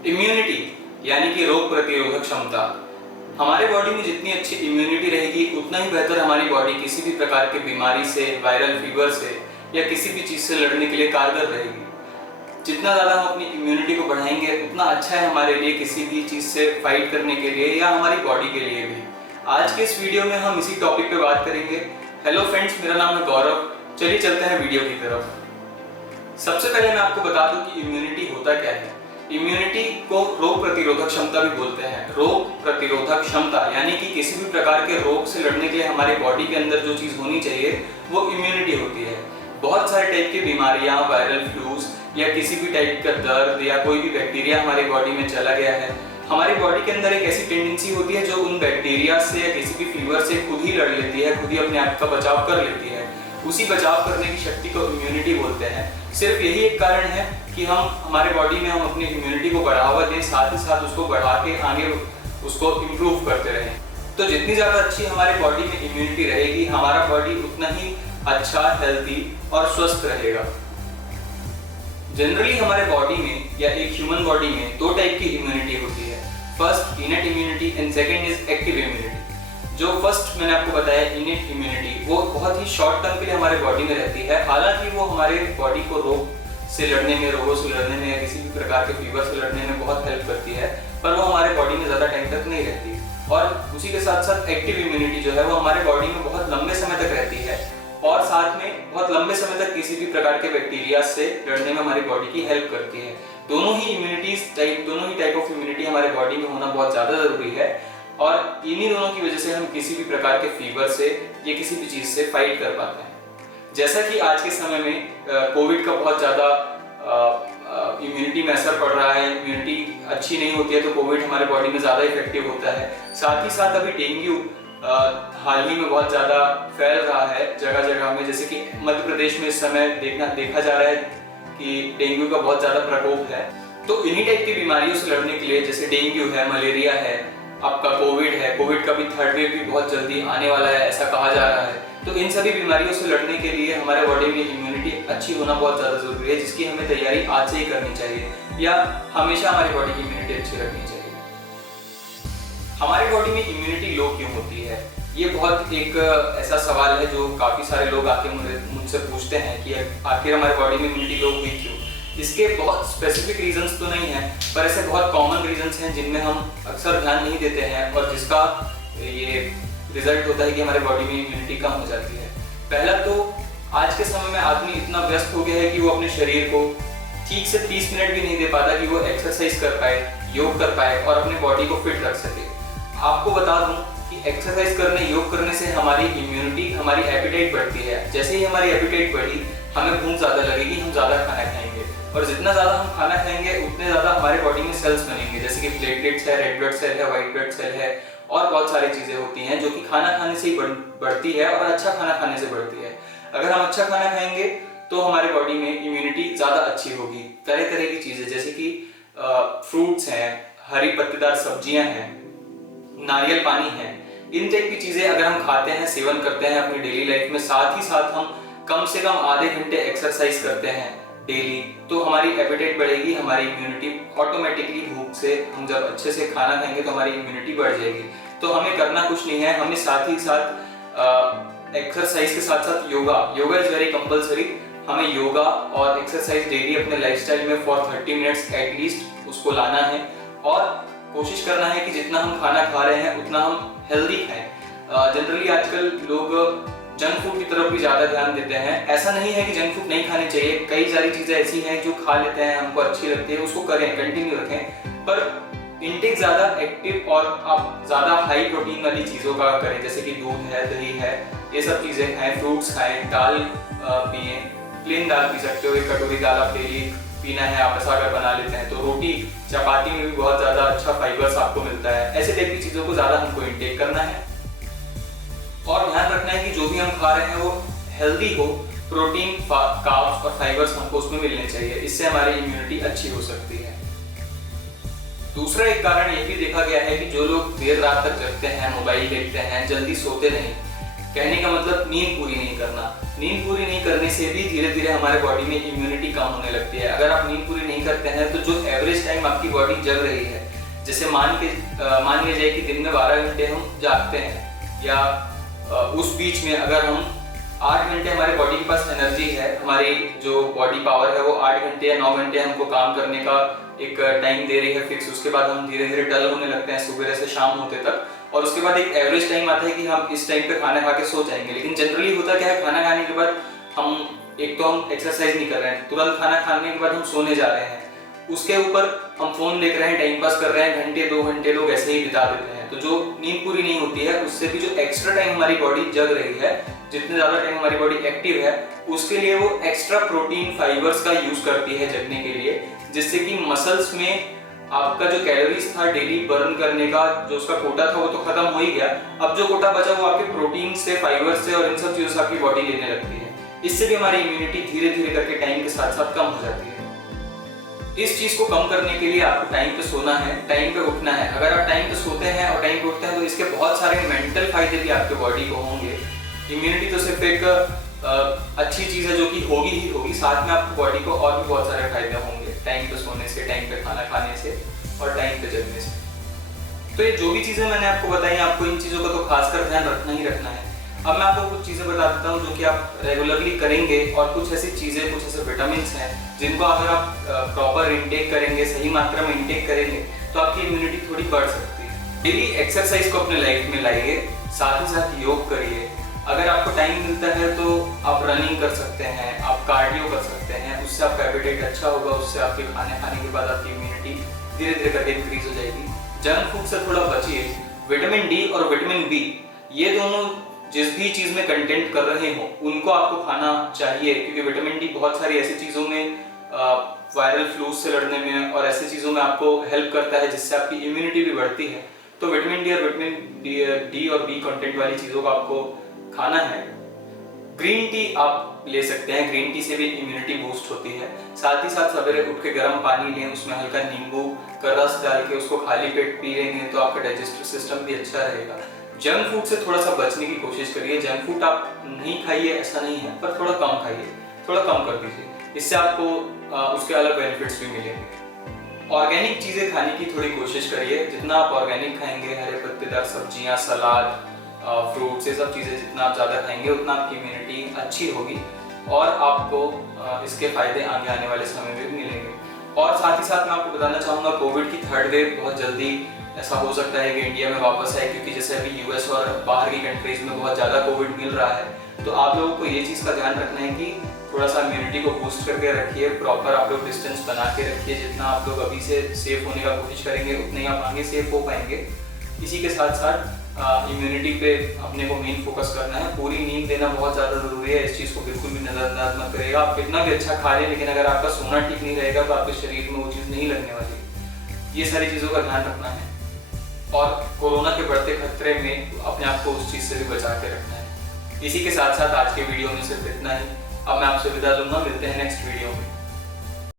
Immunity यानी कि रोग प्रतिरोधक क्षमता। हमारे बॉडी में जितनी अच्छी इम्यूनिटी रहेगी उतना ही बेहतर हमारी बॉडी किसी भी प्रकार की बीमारी से, वायरल फीवर से या किसी भी चीज़ से लड़ने के लिए कारगर रहेगी। जितना ज़्यादा हम अपनी इम्यूनिटी को बढ़ाएंगे उतना अच्छा है हमारे लिए किसी भी चीज़ से फाइट करने के लिए या हमारी बॉडी के लिए भी। आज के इस वीडियो में हम इसी टॉपिक पे बात करेंगे। हेलो फ्रेंड्स, मेरा नाम है गौरव। चलिए चलते हैं वीडियो की तरफ। सबसे पहले मैं आपको बता दूं कि इम्यूनिटी होता क्या है। इम्यूनिटी को रोग प्रतिरोधक क्षमता भी बोलते हैं। रोग प्रतिरोधक क्षमता यानी कि किसी भी प्रकार के रोग से लड़ने के लिए हमारे बॉडी के अंदर जो चीज़ होनी चाहिए वो इम्यूनिटी होती है। बहुत सारे टाइप की बीमारियां, वायरल फ्लूज या किसी भी टाइप का दर्द या कोई भी बैक्टीरिया हमारी बॉडी में चला गया है, हमारी बॉडी के अंदर एक ऐसी टेंडेंसी होती है जो उन बैक्टीरिया से या किसी भी फीवर से खुद ही लड़ लेती है, खुद ही अपने आप का बचाव कर लेती है। उसी बचाव करने की शक्ति को इम्यूनिटी बोलते हैं। सिर्फ यही एक कारण है कि हम हमारे बॉडी में हम अपनी इम्यूनिटी को बढ़ावा दें, साथ ही साथ उसको बढ़ा के आगे उसको इम्प्रूव करते रहें। तो जितनी ज़्यादा अच्छी हमारे बॉडी में इम्यूनिटी रहेगी, हमारा बॉडी उतना ही अच्छा, हेल्दी और स्वस्थ रहेगा। जनरली हमारे बॉडी में या एक ह्यूमन बॉडी में दो टाइप की इम्यूनिटी होती है। First innate immunity and second is active immunity. जो फर्स्ट मैंने आपको बताया इनेट इम्यूनिटी, वो बहुत ही शॉर्ट टर्म के लिए हमारे बॉडी में रहती है। हालांकि वो हमारे बॉडी को रोग से लड़ने में, रोगों से लड़ने में या किसी भी प्रकार के फीवर से लड़ने में बहुत हेल्प करती है, पर वो हमारे बॉडी में ज़्यादा टाइम तक नहीं रहती। और उसी के साथ साथ एक्टिव इम्यूनिटी जो है वो हमारे बॉडी में बहुत लंबे समय तक रहती है और साथ में बहुत लंबे समय तक किसी भी प्रकार के बैक्टीरिया से लड़ने में हमारी बॉडी की हेल्प करती है। दोनों ही टाइप ऑफ इम्यूनिटी हमारे बॉडी में होना बहुत ज़्यादा ज़रूरी है और इन्हीं दोनों की वजह से हम किसी भी प्रकार के फीवर से या किसी भी चीज़ से फाइट कर पाते हैं। जैसा कि आज के समय में कोविड का बहुत ज़्यादा इम्यूनिटी में असर पड़ रहा है, इम्यूनिटी अच्छी नहीं होती है तो कोविड हमारे बॉडी में ज़्यादा इफेक्टिव होता है। साथ ही साथ अभी डेंगू हाल ही में बहुत ज़्यादा फैल रहा है जगह जगह में। जैसे कि मध्य प्रदेश में इस समय देखा जा रहा है कि डेंगू का बहुत ज़्यादा प्रकोप है। तो इन्हीं टाइप की बीमारियों से लड़ने के लिए, जैसे डेंगू है, मलेरिया है, आपका कोविड है, कोविड का भी थर्ड वेव भी बहुत जल्दी आने वाला है ऐसा कहा जा रहा है। तो इन सभी बीमारियों से लड़ने के लिए हमारे बॉडी में इम्यूनिटी अच्छी होना बहुत ज़्यादा ज़रूरी है, जिसकी हमें तैयारी आज से ही करनी चाहिए या हमेशा हमारी बॉडी की इम्यूनिटी अच्छी रखनी चाहिए। हमारी बॉडी में इम्यूनिटी लो क्यों होती है, ये बहुत एक ऐसा सवाल है जो काफ़ी सारे लोग आके मुझसे पूछते हैं कि आखिर हमारी बॉडी में इम्यूनिटी लो हुई क्यों। इसके बहुत स्पेसिफिक रीजंस तो नहीं है, पर ऐसे बहुत कॉमन रीजंस हैं जिनमें हम अक्सर ध्यान नहीं देते हैं और जिसका ये रिजल्ट होता है कि हमारे बॉडी में इम्यूनिटी कम हो जाती है। पहला तो आज के समय में आदमी इतना व्यस्त हो गया है कि वो अपने शरीर को ठीक से 30 मिनट भी नहीं दे पाता कि वो एक्सरसाइज कर पाए, योग कर पाए और अपने बॉडी को फिट रख सके। आपको बता दूं कि एक्सरसाइज करने, योग करने से हमारी इम्यूनिटी, हमारी एपिटाइट बढ़ती है। जैसे ही हमारी एपिटाइट बढ़ी, हमें भूख ज़्यादा लगेगी, हम ज़्यादा खाना खाएंगे और जितना ज़्यादा हम खाना खाएंगे उतने ज़्यादा हमारे बॉडी में सेल्स बनेंगे, जैसे कि प्लेटलेट्स है, रेड ब्लड सेल है, वाइट ब्लड सेल है और बहुत सारी चीज़ें होती हैं जो कि खाना खाने से ही बढ़ती है और अच्छा खाना खाने से बढ़ती है। अगर हम अच्छा खाना खाएंगे तो हमारे बॉडी में इम्यूनिटी ज़्यादा अच्छी होगी। तरह तरह की चीज़ें जैसे कि फ्रूट्स हैं, हरी पत्तेदार सब्जियां हैं, नारियल पानी है, इन टाइप की चीज़ें अगर हम खाते हैं, सेवन करते हैं अपनी डेली लाइफ में, साथ ही साथ हम कम से कम आधे घंटे एक्सरसाइज करते हैं डेली, तो हमारी एपेटाइट बढ़ेगी, हमारी इम्यूनिटी ऑटोमेटिकली, भूख से हम जब अच्छे से खाना खाएंगे तो हमारी इम्यूनिटी बढ़ जाएगी। तो हमें करना कुछ नहीं है, हमें साथ ही साथ एक्सरसाइज के साथ साथ योगा इज वेरी कंपल्सरी। हमें योगा और एक्सरसाइज डेली अपने लाइफस्टाइल में फॉर 30 मिनट्स एटलीस्ट उसको लाना है और कोशिश करना है कि जितना हम खाना खा रहे हैं उतना हम हेल्दी खाएं। जनरली आजकल लोग जंक फूड की तरफ भी ज़्यादा ध्यान देते हैं। ऐसा नहीं है कि जंक फूड नहीं खानी चाहिए, कई सारी चीज़ें ऐसी हैं जो खा लेते हैं, हमको अच्छी लगती है, उसको करें, कंटिन्यू रखें, पर इंटेक ज़्यादा एक्टिव और आप ज़्यादा हाई प्रोटीन वाली चीज़ों का करें, जैसे कि दूध है, दही है, ये सब चीज़ें खाएं, फ्रूट्स खाएं, दाल पिए, प्लेन दाल पी सकते हो, एक कटोरी दाल आप डेली पीना है, आप ऐसा अगर बना लेते हैं तो रोटी चपाती में भी बहुत ज़्यादा अच्छा फाइबर्स आपको मिलता है। ऐसे टाइप की चीज़ों को ज़्यादा हमको इंटेक करना है और ध्यान रखना है कि जो भी हम खा रहे हैं वो हेल्दी हो, प्रोटीन, कार्ब्स और फाइबर्स हमको उसमें मिलने चाहिए, इससे हमारी इम्यूनिटी अच्छी हो सकती है। दूसरा एक कारण ये भी देखा गया है कि जो लोग देर रात तक जगते हैं, मोबाइल देखते हैं, जल्दी सोते नहीं, कहने का मतलब नींद पूरी नहीं करना। नींद पूरी नहीं करने से भी धीरे धीरे हमारे बॉडी में इम्यूनिटी कम होने लगती है। अगर आप नींद पूरी नहीं करते हैं तो जो एवरेज टाइम आपकी बॉडी जग रही है, जैसे मान लिया जाए कि दिन में 12 घंटे हम जागते हैं, या उस बीच में अगर हम 8 घंटे हमारे बॉडी के पास एनर्जी है, हमारी जो बॉडी पावर है वो 8 घंटे या 9 घंटे हमको काम करने का एक टाइम दे रही है फिक्स। उसके बाद हम धीरे धीरे डल होने लगते हैं सुबह से शाम होते तक, और उसके बाद एक एवरेज टाइम आता है कि हम इस टाइम पे खाना खा के सो जाएंगे। लेकिन जनरली होता क्या है, खाना खाने के बाद हम एक्सरसाइज नहीं कर रहे हैं, तुरंत खाना खाने के बाद हम सोने जा रहे हैं, उसके ऊपर हम फोन देख रहे हैं, टाइम पास कर रहे हैं, घंटे 2 घंटे लोग ऐसे ही बिता देते हैं। तो जो नींद पूरी नहीं होती है उससे भी जो एक्स्ट्रा टाइम हमारी बॉडी जग रही है, जितने ज्यादा टाइम हमारी बॉडी एक्टिव है, उसके लिए वो एक्स्ट्रा प्रोटीन फाइबर्स का यूज करती है जगने के लिए, जिससे कि मसल्स में आपका जो कैलोरीज था डेली बर्न करने का, जो उसका कोटा था वो तो खत्म हो ही गया, अब जो कोटा बचा वो आपके प्रोटीन से, फाइबर से और इन सब चीजों से आपकी बॉडी लेने लगती है। इससे भी हमारी इम्यूनिटी धीरे धीरे करके टाइम के साथ साथ कम हो जाती है। इस चीज को कम करने के लिए आपको टाइम पे सोना है, टाइम पे उठना है। अगर आप टाइम पे सोते हैं और टाइम पे उठते हैं तो इसके बहुत सारे मेंटल फायदे भी आपके बॉडी को होंगे। इम्यूनिटी तो सिर्फ एक अच्छी चीज है जो कि होगी ही होगी, साथ में आपको बॉडी को और भी बहुत सारे फायदे होंगे टाइम पे सोने से, टाइम पे खाना खाने से और टाइम पे जगने से। तो ये जो भी चीजें मैंने आपको बताई, आपको इन चीजों का तो खासकर ध्यान रखना ही रखना है। अब मैं आपको कुछ चीजें बता देता हूँ जो कि आप रेगुलरली करेंगे, और कुछ ऐसी चीजें, कुछ ऐसे विटामिन हैं जिनको अगर आप प्रॉपर इंटेक करेंगे, सही मात्रा में इंटेक करेंगे तो आपकी इम्यूनिटी थोड़ी बढ़ सकती है। डेली एक्सरसाइज को अपने लाइफ में लाइए, साथ ही साथ योग करिए। अगर आपको टाइम मिलता है तो आप रनिंग कर सकते हैं, आप कार्डियो कर सकते हैं, उससे आपका एपेटाइट अच्छा होगा, उससे आपके खाने खाने के बाद आपकी इम्यूनिटी धीरे धीरे करके इंक्रीज हो जाएगी। जंक फूड से थोड़ा बचिए। विटामिन डी और विटामिन बी, ये दोनों जिस भी चीज में कंटेंट कर रहे हो उनको आपको खाना चाहिए, क्योंकि विटामिन डी बहुत सारी ऐसी चीजों में, वायरल फ्लू से लड़ने में और ऐसी चीजों में आपको हेल्प करता है जिससे आपकी इम्यूनिटी भी बढ़ती है। तो विटामिन डी और बी कंटेंट वाली चीजों को आपको खाना है। ग्रीन टी आप ले सकते हैं, ग्रीन टी से भी इम्यूनिटी बूस्ट होती है। साथ ही साथ सवेरे उठ के गर्म पानी लें, उसमें हल्का नींबू का रस डाल के उसको खाली पेट पी लेंगे तो आपका डाइजेस्टिव सिस्टम भी अच्छा रहेगा। जंक फूड से थोड़ा सा बचने की कोशिश करिए। जंक फूड आप नहीं खाइए ऐसा नहीं है, पर थोड़ा कम खाइए, थोड़ा कम कर दीजिए, इससे आपको उसके अलग बेनिफिट्स भी मिलेंगे। ऑर्गेनिक चीजें खाने की थोड़ी कोशिश करिए। जितना आप ऑर्गेनिक खाएंगे, हरे पत्तेदार सब्जियां, सलाद, फ्रूट्स, ये सब चीजें जितना आप ज्यादा खाएंगे उतना आपकी इम्यूनिटी अच्छी होगी और आपको इसके फायदे आगे आने वाले समय में भी मिलेंगे। और साथ ही साथ मैं आपको बताना चाहूँगा, कोविड की 3rd वेव बहुत जल्दी ऐसा हो सकता है कि इंडिया में वापस आए, क्योंकि जैसे अभी यूएस और बाहर की कंट्रीज में बहुत ज़्यादा कोविड मिल रहा है। तो आप लोगों को ये चीज़ का ध्यान रखना है कि थोड़ा सा इम्यूनिटी को बूस्ट करके रखिए, प्रॉपर आप लोग डिस्टेंस बना के रखिए। जितना आप लोग अभी से सेफ होने का कोशिश करेंगे उतने ही आप आगे सेफ हो पाएंगे। इसी के साथ साथ इम्यूनिटी पे अपने को मेन फोकस करना है। पूरी नींद देना बहुत ज़्यादा ज़रूरी है, इस चीज़ को बिल्कुल भी नज़रअंदाज मत करिएगा। आप कितना भी अच्छा खा लें, लेकिन अगर आपका सोना ठीक नहीं रहेगा तो आपके शरीर में वो चीज़ नहीं लगने वाली। ये सारी चीज़ों का ध्यान रखना है और कोरोना के बढ़ते खतरे में अपने आप को उस चीज़ से भी बचा के रखना है। इसी के साथ साथ आज के वीडियो में सिर्फ इतना ही। अब मैं आपसे विदा लूंगा, मिलते हैं नेक्स्ट वीडियो में।